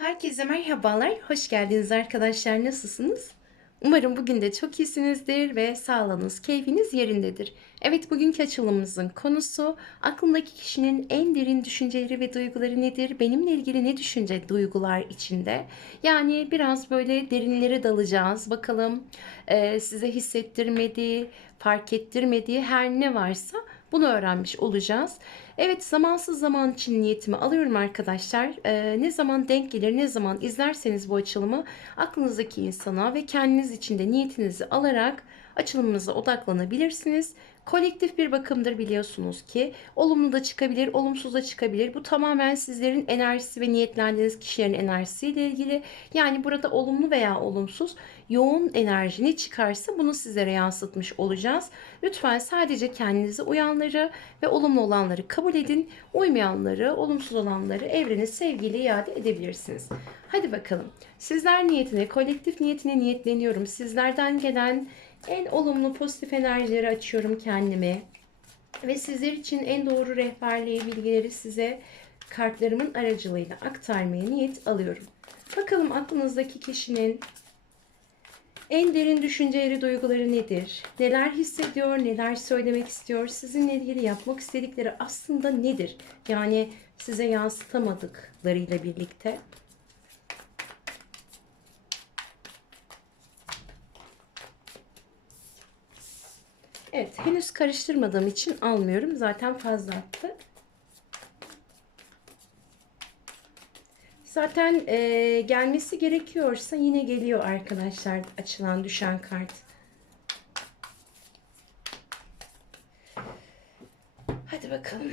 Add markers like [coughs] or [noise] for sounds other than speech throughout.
Herkese merhabalar, hoş geldiniz arkadaşlar. Nasılsınız? Umarım bugün de çok iyisinizdir ve sağlığınız, keyfiniz yerindedir. Evet, bugünkü açılımımızın konusu aklındaki kişinin en derin düşünceleri ve duyguları nedir? Benimle ilgili ne düşünce, duygular içinde? Yani biraz böyle derinlere dalacağız. Bakalım e, size hissettirmediği, fark ettirmediği her ne varsa bunu öğrenmiş olacağız. Evet zamansız zaman için niyetimi alıyorum arkadaşlar. Ee, ne zaman denk gelir, ne zaman izlerseniz bu açılımı aklınızdaki insana ve kendiniz için de niyetinizi alarak açılımınıza odaklanabilirsiniz. Kolektif bir bakımdır biliyorsunuz ki. Olumlu da çıkabilir, olumsuz da çıkabilir. Bu tamamen sizlerin enerjisi ve niyetlendiğiniz kişilerin enerjisiyle ilgili. Yani burada olumlu veya olumsuz yoğun enerji ne çıkarsa bunu sizlere yansıtmış olacağız. Lütfen sadece kendinize uyanları ve olumlu olanları kabul edin. Uymayanları, olumsuz olanları evrene sevgiyle iade edebilirsiniz. Hadi bakalım. Sizler niyetine, kolektif niyetine niyetleniyorum. Sizlerden gelen en olumlu pozitif enerjileri açıyorum kendime. Ve sizler için en doğru rehberliği, bilgileri size kartlarımın aracılığıyla aktarmaya niyet alıyorum. Bakalım aklınızdaki kişinin en derin düşünceleri, duyguları nedir? Neler hissediyor, neler söylemek istiyor? Sizinle ilgili yapmak istedikleri aslında nedir? Yani size yansıtamadıklarıyla birlikte. Evet, henüz karıştırmadığım için almıyorum. Zaten fazla attı. Zaten e, gelmesi gerekiyorsa yine geliyor arkadaşlar açılan düşen kart. Hadi bakalım.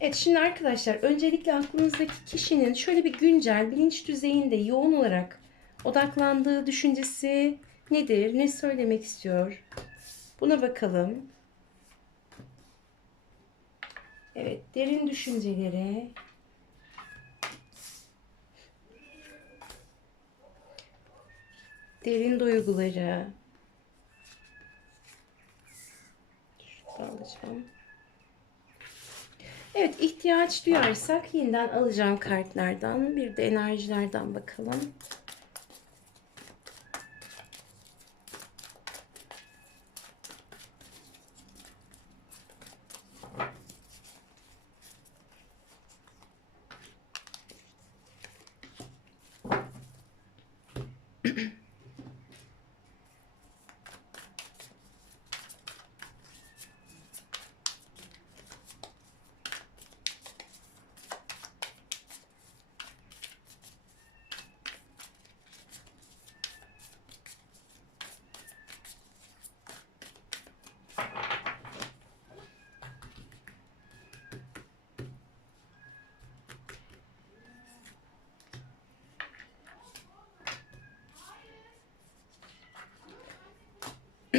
Evet şimdi arkadaşlar öncelikle aklınızdaki kişinin şöyle bir güncel bilinç düzeyinde yoğun olarak odaklandığı düşüncesi nedir? Ne söylemek istiyor? Buna bakalım. Evet, derin düşünceleri. Derin duyguları. Alacağım. Evet, ihtiyaç duyarsak yeniden alacağım kartlardan. Bir de enerjilerden bakalım.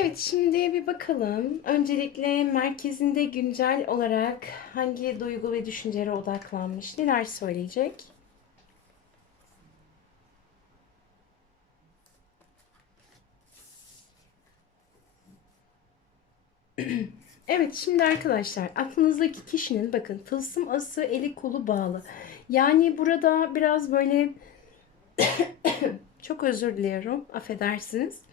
Evet şimdi bir bakalım. Öncelikle merkezinde güncel olarak hangi duygu ve düşüncelere odaklanmış? Neler söyleyecek? [clears throat] Evet şimdi arkadaşlar aklınızdaki kişinin bakın tılsım ası eli kolu bağlı. Yani burada biraz böyle [coughs] çok özür diliyorum affedersiniz.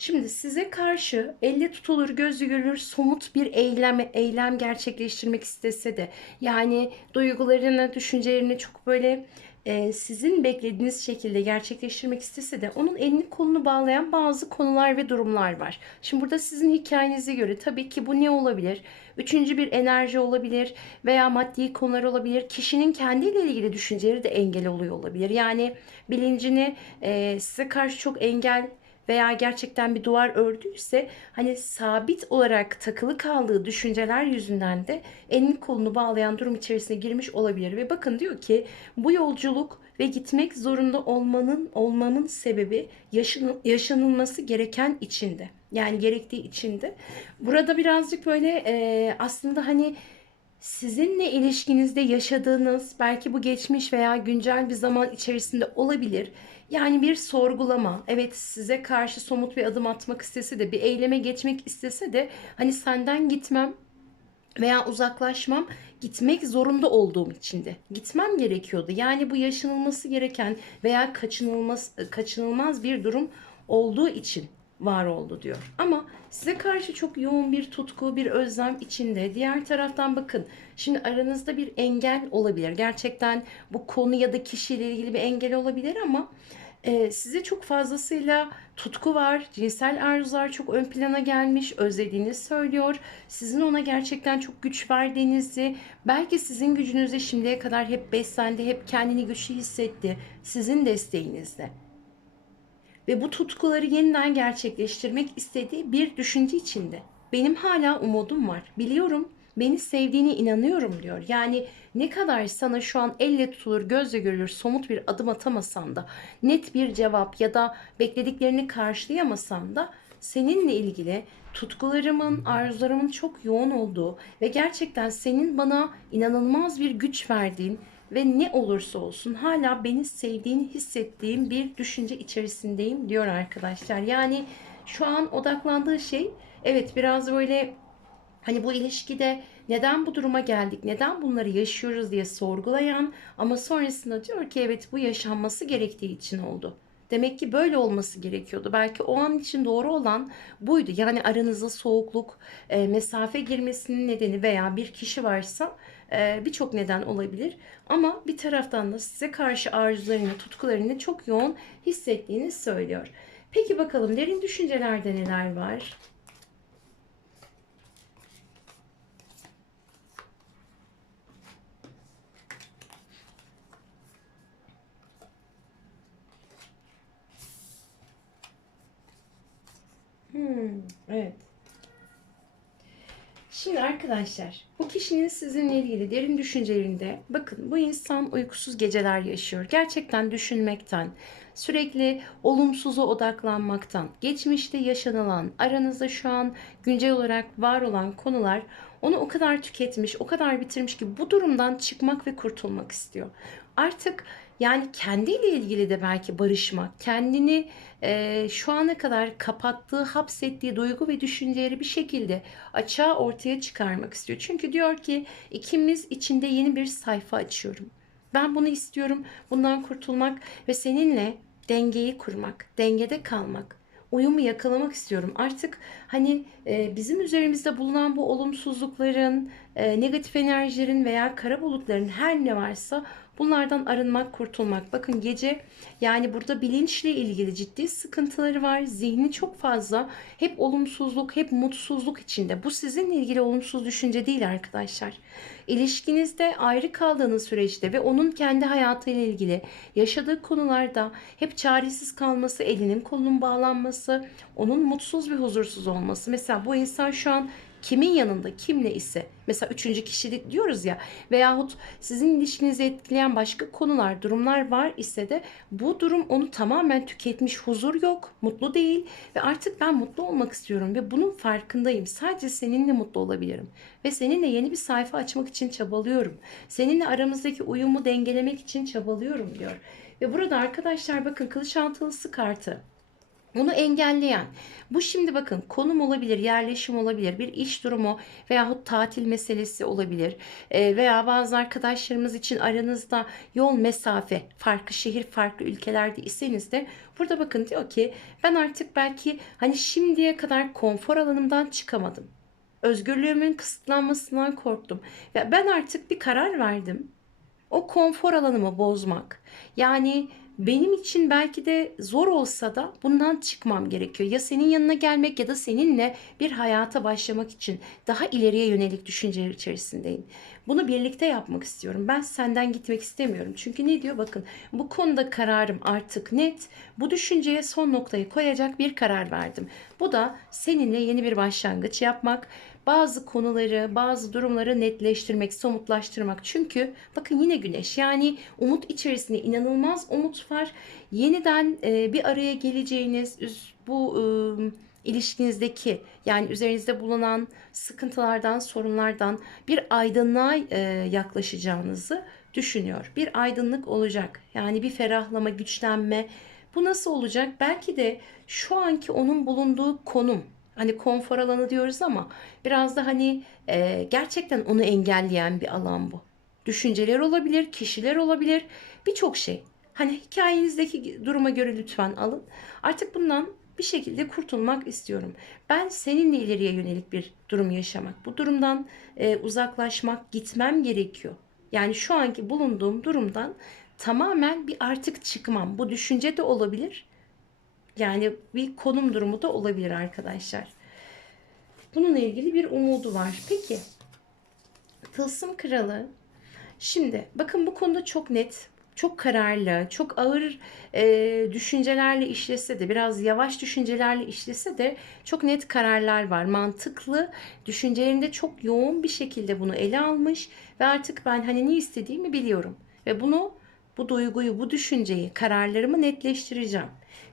Şimdi size karşı elle tutulur, gözü görülür somut bir eylem eylem gerçekleştirmek istese de yani duygularını, düşüncelerini çok böyle e, sizin beklediğiniz şekilde gerçekleştirmek istese de onun elini kolunu bağlayan bazı konular ve durumlar var. Şimdi burada sizin hikayenize göre tabii ki bu ne olabilir? Üçüncü bir enerji olabilir veya maddi konular olabilir. Kişinin kendiyle ilgili düşünceleri de engel oluyor olabilir. Yani bilincini e, size karşı çok engel veya gerçekten bir duvar ördüyse hani sabit olarak takılı kaldığı düşünceler yüzünden de elini kolunu bağlayan durum içerisine girmiş olabilir ve bakın diyor ki bu yolculuk ve gitmek zorunda olmanın olmamın sebebi yaşın, yaşanılması gereken içinde. Yani gerektiği içinde. Burada birazcık böyle e, aslında hani sizinle ilişkinizde yaşadığınız belki bu geçmiş veya güncel bir zaman içerisinde olabilir. Yani bir sorgulama. Evet size karşı somut bir adım atmak istese de bir eyleme geçmek istese de hani senden gitmem veya uzaklaşmam gitmek zorunda olduğum içindi. Gitmem gerekiyordu. Yani bu yaşanılması gereken veya kaçınılmaz kaçınılmaz bir durum olduğu için var oldu diyor. Ama size karşı çok yoğun bir tutku, bir özlem içinde. Diğer taraftan bakın. Şimdi aranızda bir engel olabilir. Gerçekten bu konu ya da kişiyle ilgili bir engel olabilir ama e, size çok fazlasıyla tutku var. Cinsel arzular çok ön plana gelmiş. Özlediğinizi söylüyor. Sizin ona gerçekten çok güç verdiğinizi, belki sizin gücünüzle şimdiye kadar hep beslendi, hep kendini güçlü hissetti. Sizin desteğinizle ve bu tutkuları yeniden gerçekleştirmek istediği bir düşünce içinde. Benim hala umudum var. Biliyorum beni sevdiğine inanıyorum diyor. Yani ne kadar sana şu an elle tutulur, gözle görülür, somut bir adım atamasam da, net bir cevap ya da beklediklerini karşılayamasam da seninle ilgili tutkularımın, arzularımın çok yoğun olduğu ve gerçekten senin bana inanılmaz bir güç verdiğin ve ne olursa olsun hala beni sevdiğini hissettiğim bir düşünce içerisindeyim diyor arkadaşlar. Yani şu an odaklandığı şey evet biraz böyle hani bu ilişkide neden bu duruma geldik, neden bunları yaşıyoruz diye sorgulayan ama sonrasında diyor ki evet bu yaşanması gerektiği için oldu. Demek ki böyle olması gerekiyordu. Belki o an için doğru olan buydu. Yani aranızda soğukluk, e, mesafe girmesinin nedeni veya bir kişi varsa e, birçok neden olabilir. Ama bir taraftan da size karşı arzularını, tutkularını çok yoğun hissettiğini söylüyor. Peki bakalım derin düşüncelerde neler var? Hmm, evet. Şimdi arkadaşlar bu kişinin sizinle ilgili derin düşüncelerinde bakın bu insan uykusuz geceler yaşıyor. Gerçekten düşünmekten, sürekli olumsuza odaklanmaktan, geçmişte yaşanılan, aranızda şu an güncel olarak var olan konular onu o kadar tüketmiş, o kadar bitirmiş ki bu durumdan çıkmak ve kurtulmak istiyor. Artık yani kendiyle ilgili de belki barışmak, kendini e, şu ana kadar kapattığı, hapsettiği duygu ve düşünceleri bir şekilde açığa ortaya çıkarmak istiyor. Çünkü diyor ki ikimiz içinde yeni bir sayfa açıyorum. Ben bunu istiyorum. Bundan kurtulmak ve seninle dengeyi kurmak, dengede kalmak uyumu yakalamak istiyorum. Artık hani e, bizim üzerimizde bulunan bu olumsuzlukların, e, negatif enerjilerin veya kara bulutların her ne varsa Bunlardan arınmak, kurtulmak. Bakın gece yani burada bilinçle ilgili ciddi sıkıntıları var. Zihni çok fazla hep olumsuzluk, hep mutsuzluk içinde. Bu sizinle ilgili olumsuz düşünce değil arkadaşlar. İlişkinizde ayrı kaldığınız süreçte ve onun kendi hayatıyla ilgili yaşadığı konularda hep çaresiz kalması, elinin kolunun bağlanması, onun mutsuz ve huzursuz olması. Mesela bu insan şu an kimin yanında kimle ise mesela üçüncü kişilik diyoruz ya veyahut sizin ilişkinizi etkileyen başka konular durumlar var ise de bu durum onu tamamen tüketmiş huzur yok mutlu değil ve artık ben mutlu olmak istiyorum ve bunun farkındayım. Sadece seninle mutlu olabilirim ve seninle yeni bir sayfa açmak için çabalıyorum. Seninle aramızdaki uyumu dengelemek için çabalıyorum diyor. Ve burada arkadaşlar bakın kılıç altılısı kartı bunu engelleyen, bu şimdi bakın konum olabilir, yerleşim olabilir, bir iş durumu veyahut tatil meselesi olabilir e, veya bazı arkadaşlarımız için aranızda yol mesafe, farklı şehir, farklı ülkelerde iseniz de burada bakın diyor ki ben artık belki hani şimdiye kadar konfor alanımdan çıkamadım. Özgürlüğümün kısıtlanmasından korktum. Ve ben artık bir karar verdim. O konfor alanımı bozmak Yani benim için belki de zor olsa da bundan çıkmam gerekiyor. Ya senin yanına gelmek ya da seninle bir hayata başlamak için daha ileriye yönelik düşünceler içerisindeyim. Bunu birlikte yapmak istiyorum. Ben senden gitmek istemiyorum. Çünkü ne diyor bakın bu konuda kararım artık net. Bu düşünceye son noktayı koyacak bir karar verdim. Bu da seninle yeni bir başlangıç yapmak bazı konuları, bazı durumları netleştirmek, somutlaştırmak. Çünkü bakın yine güneş yani umut içerisinde inanılmaz umut var. Yeniden e, bir araya geleceğiniz bu e, ilişkinizdeki yani üzerinizde bulunan sıkıntılardan, sorunlardan bir aydınlığa e, yaklaşacağınızı düşünüyor. Bir aydınlık olacak. Yani bir ferahlama, güçlenme. Bu nasıl olacak? Belki de şu anki onun bulunduğu konum hani konfor alanı diyoruz ama biraz da hani e, gerçekten onu engelleyen bir alan bu. Düşünceler olabilir, kişiler olabilir, birçok şey. Hani hikayenizdeki duruma göre lütfen alın. Artık bundan bir şekilde kurtulmak istiyorum. Ben seninle ileriye yönelik bir durum yaşamak, bu durumdan e, uzaklaşmak, gitmem gerekiyor. Yani şu anki bulunduğum durumdan tamamen bir artık çıkmam. Bu düşünce de olabilir. Yani bir konum durumu da olabilir arkadaşlar. Bununla ilgili bir umudu var. Peki Tılsım Kralı şimdi bakın bu konuda çok net çok kararlı, çok ağır e, düşüncelerle işlese de, biraz yavaş düşüncelerle işlese de çok net kararlar var. Mantıklı, düşüncelerinde çok yoğun bir şekilde bunu ele almış ve artık ben hani ne istediğimi biliyorum. Ve bunu, bu duyguyu, bu düşünceyi, kararlarımı netleştireceğim.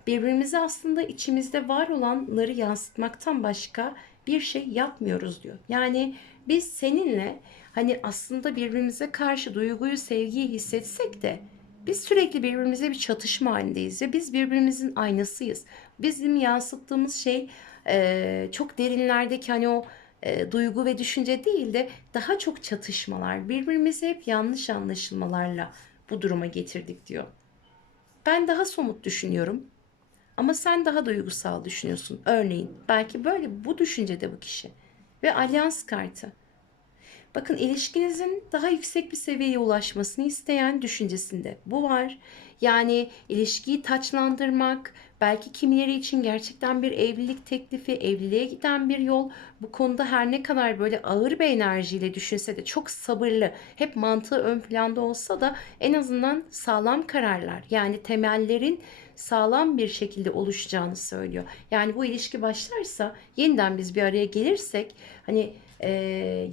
Birbirimize aslında içimizde var olanları yansıtmaktan başka bir şey yapmıyoruz diyor. Yani biz seninle hani aslında birbirimize karşı duyguyu, sevgiyi hissetsek de biz sürekli birbirimize bir çatışma halindeyiz ve biz birbirimizin aynasıyız. Bizim yansıttığımız şey e, çok derinlerdeki hani o e, duygu ve düşünce değil de daha çok çatışmalar. Birbirimizi hep yanlış anlaşılmalarla bu duruma getirdik diyor. Ben daha somut düşünüyorum. Ama sen daha duygusal düşünüyorsun. Örneğin belki böyle bu düşüncede bu kişi. Ve alyans kartı. Bakın ilişkinizin daha yüksek bir seviyeye ulaşmasını isteyen düşüncesinde bu var. Yani ilişkiyi taçlandırmak, belki kimileri için gerçekten bir evlilik teklifi, evliliğe giden bir yol. Bu konuda her ne kadar böyle ağır bir enerjiyle düşünse de çok sabırlı, hep mantığı ön planda olsa da en azından sağlam kararlar. Yani temellerin sağlam bir şekilde oluşacağını söylüyor. Yani bu ilişki başlarsa yeniden biz bir araya gelirsek hani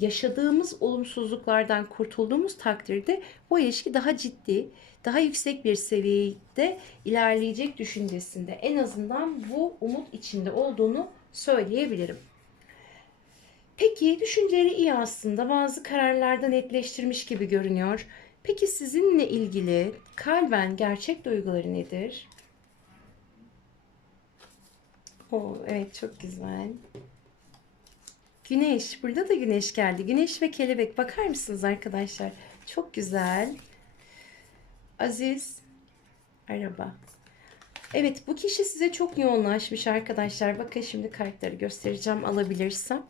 yaşadığımız olumsuzluklardan kurtulduğumuz takdirde bu ilişki daha ciddi, daha yüksek bir seviyede ilerleyecek düşüncesinde. En azından bu umut içinde olduğunu söyleyebilirim. Peki düşünceleri iyi aslında bazı kararlarda netleştirmiş gibi görünüyor. Peki sizinle ilgili kalben gerçek duyguları nedir? Oo, evet çok güzel. Güneş. Burada da güneş geldi. Güneş ve kelebek. Bakar mısınız arkadaşlar? Çok güzel. Aziz. Araba. Evet bu kişi size çok yoğunlaşmış arkadaşlar. Bakın şimdi kartları göstereceğim alabilirsem.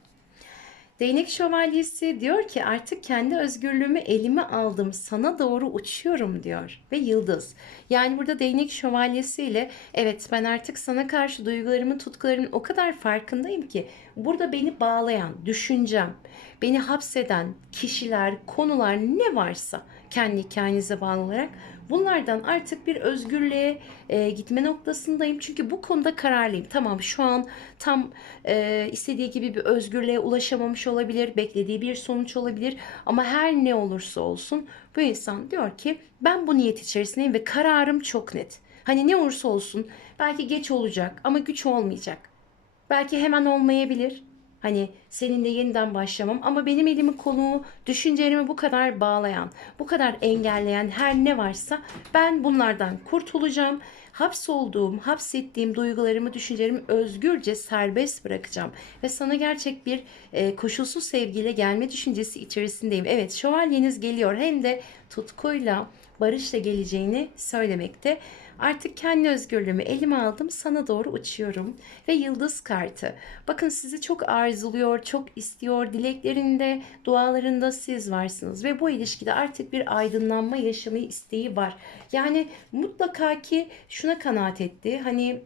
Değnek şövalyesi diyor ki artık kendi özgürlüğümü elime aldım sana doğru uçuyorum diyor ve yıldız. Yani burada değnek şövalyesi ile evet ben artık sana karşı duygularımın tutkularımın o kadar farkındayım ki burada beni bağlayan düşüncem, beni hapseden kişiler, konular ne varsa kendi hikayenize bağlı olarak Bunlardan artık bir özgürlüğe e, gitme noktasındayım. Çünkü bu konuda kararlıyım. Tamam şu an tam e, istediği gibi bir özgürlüğe ulaşamamış olabilir. Beklediği bir sonuç olabilir. Ama her ne olursa olsun bu insan diyor ki ben bu niyet içerisindeyim ve kararım çok net. Hani ne olursa olsun belki geç olacak ama güç olmayacak. Belki hemen olmayabilir Hani seninle yeniden başlamam ama benim elimi kolumu, düşüncelerimi bu kadar bağlayan, bu kadar engelleyen her ne varsa ben bunlardan kurtulacağım. Hapsolduğum, hapsettiğim duygularımı, düşüncelerimi özgürce serbest bırakacağım. Ve sana gerçek bir e, koşulsuz sevgiyle gelme düşüncesi içerisindeyim. Evet şövalyeniz geliyor hem de tutkuyla, barışla geleceğini söylemekte. Artık kendi özgürlüğümü elime aldım sana doğru uçuyorum. Ve yıldız kartı. Bakın sizi çok arzuluyor, çok istiyor. Dileklerinde, dualarında siz varsınız ve bu ilişkide artık bir aydınlanma yaşamı isteği var. Yani mutlaka ki şuna kanaat etti. Hani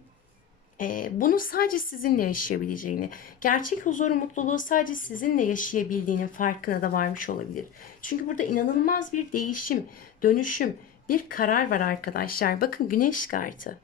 e, bunu sadece sizinle yaşayabileceğini, gerçek huzuru, mutluluğu sadece sizinle yaşayabildiğinin farkına da varmış olabilir. Çünkü burada inanılmaz bir değişim, dönüşüm, bir karar var arkadaşlar. Bakın güneş kartı.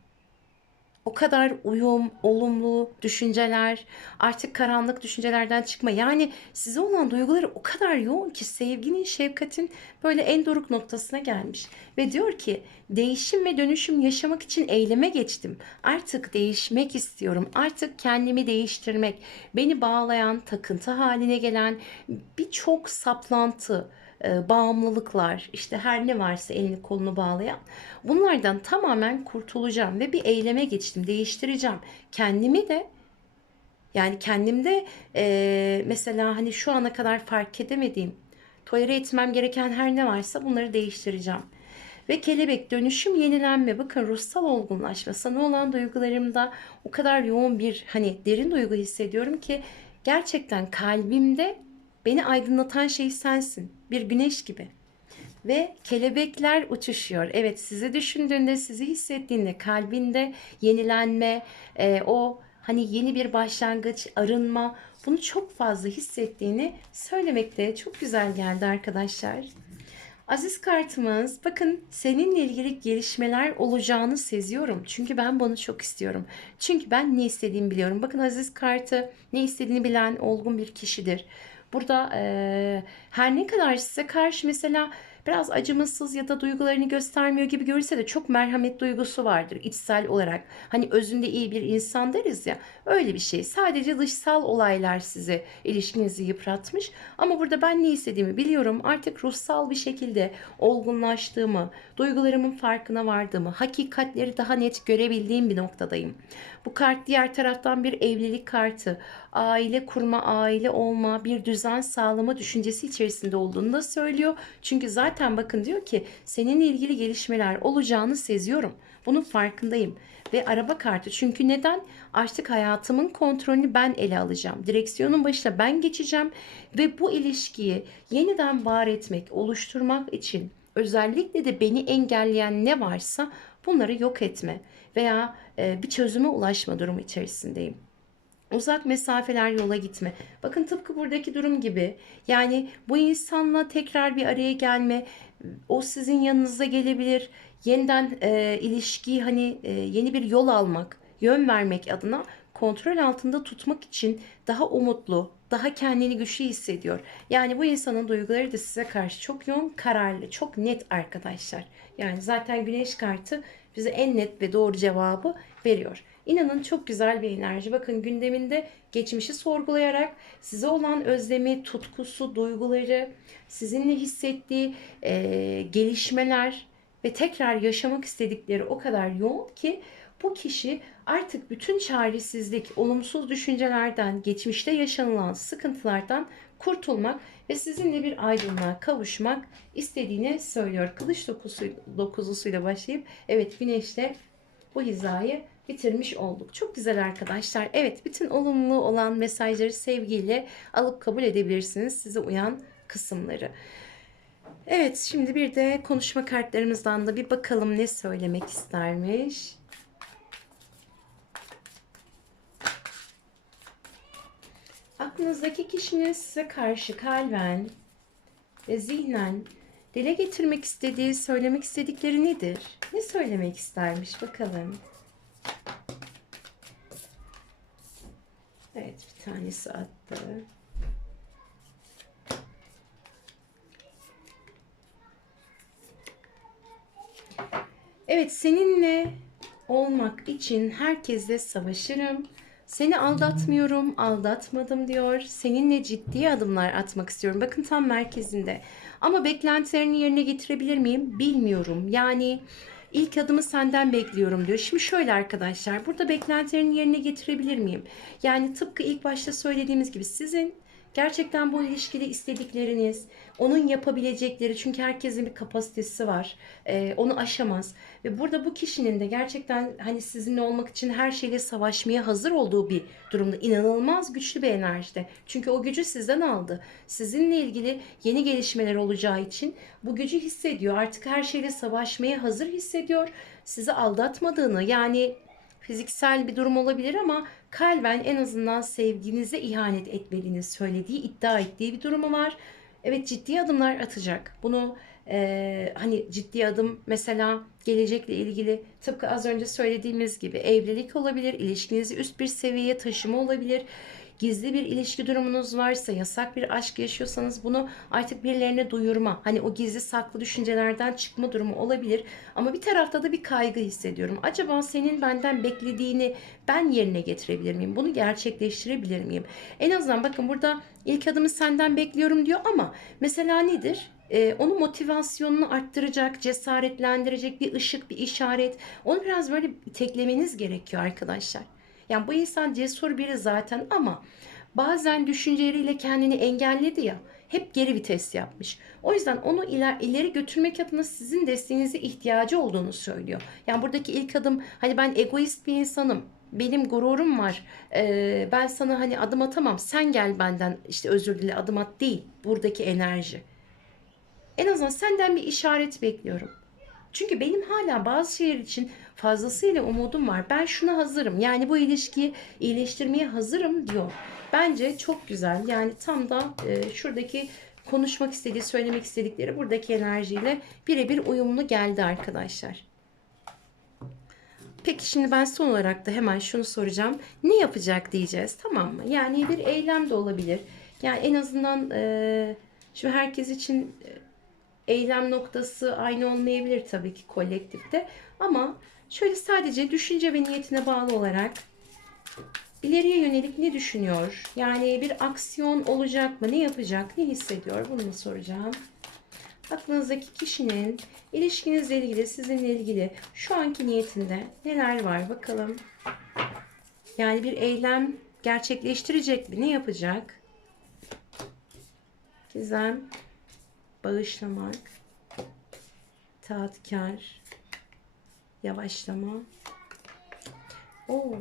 O kadar uyum, olumlu düşünceler, artık karanlık düşüncelerden çıkma. Yani size olan duyguları o kadar yoğun ki sevginin, şefkatin böyle en doruk noktasına gelmiş. Ve diyor ki değişim ve dönüşüm yaşamak için eyleme geçtim. Artık değişmek istiyorum. Artık kendimi değiştirmek, beni bağlayan, takıntı haline gelen birçok saplantı, e, bağımlılıklar, işte her ne varsa elini kolunu bağlayan bunlardan tamamen kurtulacağım ve bir eyleme geçtim, değiştireceğim. Kendimi de yani kendimde e, mesela hani şu ana kadar fark edemediğim, tolere etmem gereken her ne varsa bunları değiştireceğim. Ve kelebek dönüşüm yenilenme. Bakın ruhsal olgunlaşma. Sana olan duygularımda o kadar yoğun bir hani derin duygu hissediyorum ki gerçekten kalbimde beni aydınlatan şey sensin. Bir güneş gibi. Ve kelebekler uçuşuyor. Evet sizi düşündüğünde, sizi hissettiğinde kalbinde yenilenme, e, o hani yeni bir başlangıç, arınma bunu çok fazla hissettiğini söylemekte çok güzel geldi arkadaşlar. Aziz kartımız bakın seninle ilgili gelişmeler olacağını seziyorum. Çünkü ben bunu çok istiyorum. Çünkü ben ne istediğimi biliyorum. Bakın Aziz kartı ne istediğini bilen olgun bir kişidir. Burada e, her ne kadar size karşı mesela biraz acımasız ya da duygularını göstermiyor gibi görülse de çok merhamet duygusu vardır içsel olarak. Hani özünde iyi bir insan deriz ya öyle bir şey. Sadece dışsal olaylar sizi ilişkinizi yıpratmış. Ama burada ben ne istediğimi biliyorum. Artık ruhsal bir şekilde olgunlaştığımı, duygularımın farkına vardığımı, hakikatleri daha net görebildiğim bir noktadayım. Bu kart diğer taraftan bir evlilik kartı. Aile kurma, aile olma, bir düzen sağlama düşüncesi içerisinde olduğunu da söylüyor. Çünkü zaten bakın diyor ki seninle ilgili gelişmeler olacağını seziyorum. Bunun farkındayım. Ve araba kartı çünkü neden? Artık hayatımın kontrolünü ben ele alacağım. Direksiyonun başına ben geçeceğim ve bu ilişkiyi yeniden var etmek, oluşturmak için özellikle de beni engelleyen ne varsa bunları yok etme veya e, bir çözüme ulaşma durumu içerisindeyim. Uzak mesafeler yola gitme. Bakın tıpkı buradaki durum gibi. Yani bu insanla tekrar bir araya gelme. O sizin yanınıza gelebilir. Yeniden e, ilişkiyi hani e, yeni bir yol almak, yön vermek adına kontrol altında tutmak için daha umutlu, daha kendini güçlü hissediyor. Yani bu insanın duyguları da size karşı çok yoğun, kararlı, çok net arkadaşlar. Yani zaten güneş kartı bize en net ve doğru cevabı veriyor. İnanın çok güzel bir enerji. Bakın gündeminde geçmişi sorgulayarak size olan özlemi, tutkusu, duyguları, sizinle hissettiği e, gelişmeler ve tekrar yaşamak istedikleri o kadar yoğun ki bu kişi artık bütün çaresizlik, olumsuz düşüncelerden, geçmişte yaşanılan sıkıntılardan kurtulmak ve sizinle bir aydınlığa kavuşmak istediğini söylüyor. Kılıç dokusu, dokuzusuyla başlayıp evet güneşle bu hizayı bitirmiş olduk. Çok güzel arkadaşlar. Evet bütün olumlu olan mesajları sevgiyle alıp kabul edebilirsiniz. Size uyan kısımları. Evet şimdi bir de konuşma kartlarımızdan da bir bakalım ne söylemek istermiş. Aklınızdaki kişinin size karşı kalben ve zihnen dile getirmek istediği, söylemek istedikleri nedir? Ne söylemek istermiş bakalım. Evet bir tanesi attı. Evet seninle olmak için herkesle savaşırım. Seni aldatmıyorum, aldatmadım diyor. Seninle ciddi adımlar atmak istiyorum. Bakın tam merkezinde. Ama beklentilerini yerine getirebilir miyim? Bilmiyorum. Yani ilk adımı senden bekliyorum diyor. Şimdi şöyle arkadaşlar, burada beklentilerini yerine getirebilir miyim? Yani tıpkı ilk başta söylediğimiz gibi sizin Gerçekten bu ilişkide istedikleriniz, onun yapabilecekleri çünkü herkesin bir kapasitesi var. Ee, onu aşamaz. Ve burada bu kişinin de gerçekten hani sizinle olmak için her şeyle savaşmaya hazır olduğu bir durumda. inanılmaz güçlü bir enerjide. Çünkü o gücü sizden aldı. Sizinle ilgili yeni gelişmeler olacağı için bu gücü hissediyor. Artık her şeyle savaşmaya hazır hissediyor. Sizi aldatmadığını yani fiziksel bir durum olabilir ama kalben en azından sevginize ihanet etmediğini söylediği, iddia ettiği bir durumu var. Evet ciddi adımlar atacak. Bunu e, hani ciddi adım mesela gelecekle ilgili tıpkı az önce söylediğimiz gibi evlilik olabilir, ilişkinizi üst bir seviyeye taşıma olabilir. Gizli bir ilişki durumunuz varsa, yasak bir aşk yaşıyorsanız bunu artık birilerine duyurma. Hani o gizli saklı düşüncelerden çıkma durumu olabilir. Ama bir tarafta da bir kaygı hissediyorum. Acaba senin benden beklediğini ben yerine getirebilir miyim? Bunu gerçekleştirebilir miyim? En azından bakın burada ilk adımı senden bekliyorum diyor ama mesela nedir? Ee, onun motivasyonunu arttıracak, cesaretlendirecek bir ışık, bir işaret. Onu biraz böyle teklemeniz gerekiyor arkadaşlar. Yani bu insan cesur biri zaten ama bazen düşünceleriyle kendini engelledi ya. Hep geri vites yapmış. O yüzden onu iler, ileri götürmek adına sizin desteğinize ihtiyacı olduğunu söylüyor. Yani buradaki ilk adım hani ben egoist bir insanım. Benim gururum var. Ee, ben sana hani adım atamam. Sen gel benden işte özür dile adım at değil. Buradaki enerji. En azından senden bir işaret bekliyorum. Çünkü benim hala bazı şeyler için fazlasıyla umudum var. Ben şuna hazırım. Yani bu ilişkiyi iyileştirmeye hazırım diyor. Bence çok güzel. Yani tam da e, şuradaki konuşmak istediği, söylemek istedikleri buradaki enerjiyle birebir uyumlu geldi arkadaşlar. Peki şimdi ben son olarak da hemen şunu soracağım. Ne yapacak diyeceğiz tamam mı? Yani bir eylem de olabilir. Yani en azından e, şimdi herkes için e, eylem noktası aynı olmayabilir tabii ki kolektifte. Ama şöyle sadece düşünce ve niyetine bağlı olarak ileriye yönelik ne düşünüyor? Yani bir aksiyon olacak mı? Ne yapacak? Ne hissediyor? Bunu soracağım. Aklınızdaki kişinin ilişkinizle ilgili, sizinle ilgili şu anki niyetinde neler var bakalım. Yani bir eylem gerçekleştirecek mi? Ne yapacak? Gizem, bağışlamak, taatkar, yavaşlama. Oo.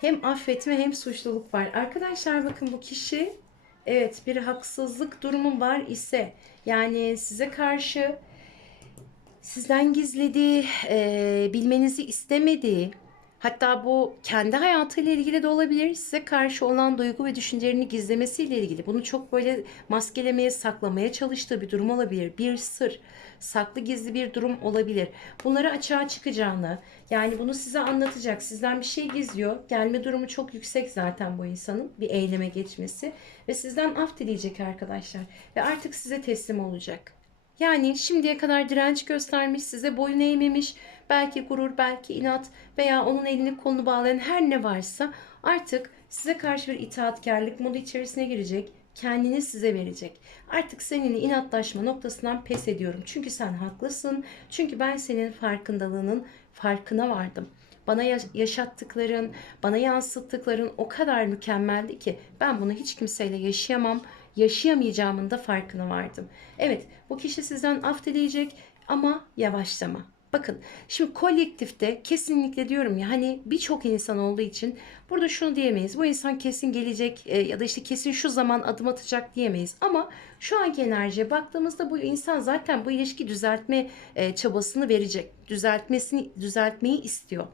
Hem affetme hem suçluluk var. Arkadaşlar bakın bu kişi evet bir haksızlık durumu var ise yani size karşı sizden gizlediği, e, bilmenizi istemediği, hatta bu kendi hayatıyla ilgili de olabilir. Size karşı olan duygu ve düşüncelerini gizlemesiyle ilgili. Bunu çok böyle maskelemeye, saklamaya çalıştığı bir durum olabilir. Bir sır, saklı gizli bir durum olabilir. Bunları açığa çıkacağını, yani bunu size anlatacak. Sizden bir şey gizliyor. Gelme durumu çok yüksek zaten bu insanın. Bir eyleme geçmesi. Ve sizden af dileyecek arkadaşlar. Ve artık size teslim olacak. Yani şimdiye kadar direnç göstermiş, size boyun eğmemiş, belki gurur, belki inat veya onun elini kolunu bağlayan her ne varsa artık size karşı bir itaatkarlık modu içerisine girecek. Kendini size verecek. Artık seninle inatlaşma noktasından pes ediyorum. Çünkü sen haklısın. Çünkü ben senin farkındalığının farkına vardım. Bana yaşattıkların, bana yansıttıkların o kadar mükemmeldi ki ben bunu hiç kimseyle yaşayamam yaşayamayacağımın da farkına vardım. Evet bu kişi sizden af dileyecek ama yavaşlama. Bakın şimdi kolektifte kesinlikle diyorum ya hani birçok insan olduğu için burada şunu diyemeyiz. Bu insan kesin gelecek e, ya da işte kesin şu zaman adım atacak diyemeyiz. Ama şu anki enerjiye baktığımızda bu insan zaten bu ilişki düzeltme e, çabasını verecek. Düzeltmesini düzeltmeyi istiyor.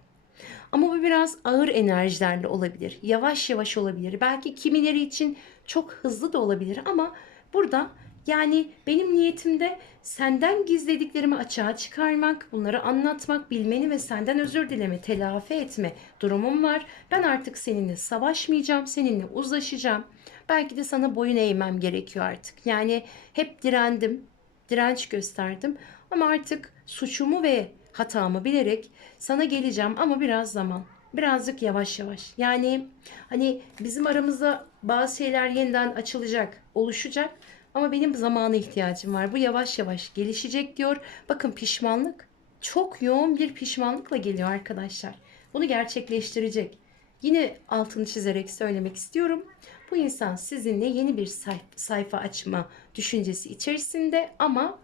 Ama bu biraz ağır enerjilerle olabilir. Yavaş yavaş olabilir. Belki kimileri için çok hızlı da olabilir ama burada yani benim niyetimde senden gizlediklerimi açığa çıkarmak, bunları anlatmak, bilmeni ve senden özür dileme, telafi etme durumum var. Ben artık seninle savaşmayacağım, seninle uzlaşacağım. Belki de sana boyun eğmem gerekiyor artık. Yani hep direndim, direnç gösterdim ama artık suçumu ve hatamı bilerek sana geleceğim ama biraz zaman. Birazcık yavaş yavaş. Yani hani bizim aramızda bazı şeyler yeniden açılacak, oluşacak ama benim zamana ihtiyacım var. Bu yavaş yavaş gelişecek diyor. Bakın pişmanlık çok yoğun bir pişmanlıkla geliyor arkadaşlar. Bunu gerçekleştirecek. yine altını çizerek söylemek istiyorum. Bu insan sizinle yeni bir sayf- sayfa açma düşüncesi içerisinde ama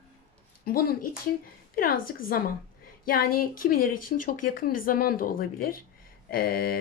bunun için birazcık zaman. Yani kimileri için çok yakın bir zaman da olabilir.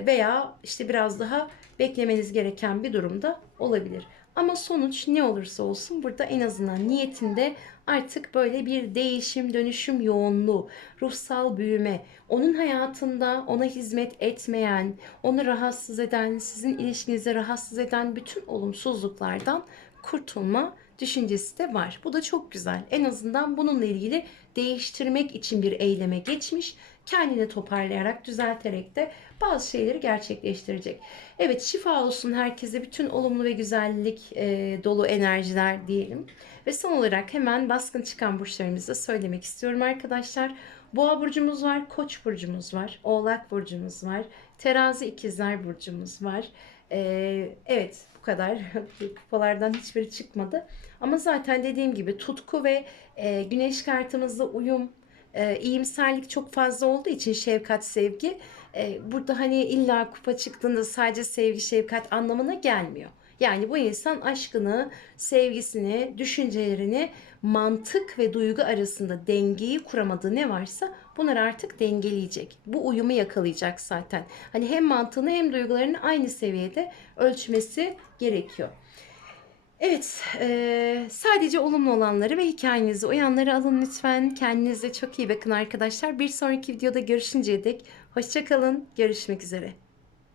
Veya işte biraz daha beklemeniz gereken bir durumda olabilir. Ama sonuç ne olursa olsun burada en azından niyetinde artık böyle bir değişim, dönüşüm yoğunluğu, ruhsal büyüme, onun hayatında ona hizmet etmeyen, onu rahatsız eden, sizin ilişkinizi rahatsız eden bütün olumsuzluklardan kurtulma düşüncesi de var. Bu da çok güzel. En azından bununla ilgili değiştirmek için bir eyleme geçmiş. Kendini toparlayarak, düzelterek de bazı şeyleri gerçekleştirecek. Evet şifa olsun herkese bütün olumlu ve güzellik e, dolu enerjiler diyelim. Ve son olarak hemen baskın çıkan burçlarımızı da söylemek istiyorum arkadaşlar. Boğa burcumuz var, Koç burcumuz var, Oğlak burcumuz var, Terazi ikizler burcumuz var. Ee, evet bu kadar. [laughs] Kupalardan hiçbiri çıkmadı. Ama zaten dediğim gibi tutku ve e, güneş kartımızda uyum, e, iyimserlik çok fazla olduğu için şefkat, sevgi. e, burada hani illa kupa çıktığında sadece sevgi, şefkat anlamına gelmiyor. Yani bu insan aşkını, sevgisini, düşüncelerini mantık ve duygu arasında dengeyi kuramadığı ne varsa bunları artık dengeleyecek. Bu uyumu yakalayacak zaten. Hani hem mantığını hem duygularını aynı seviyede ölçmesi gerekiyor. Evet, eee, sadece olumlu olanları ve hikayenizi uyanları alın lütfen. Kendinize çok iyi bakın arkadaşlar. Bir sonraki videoda görüşünceye dek hoşça kalın. Görüşmek üzere.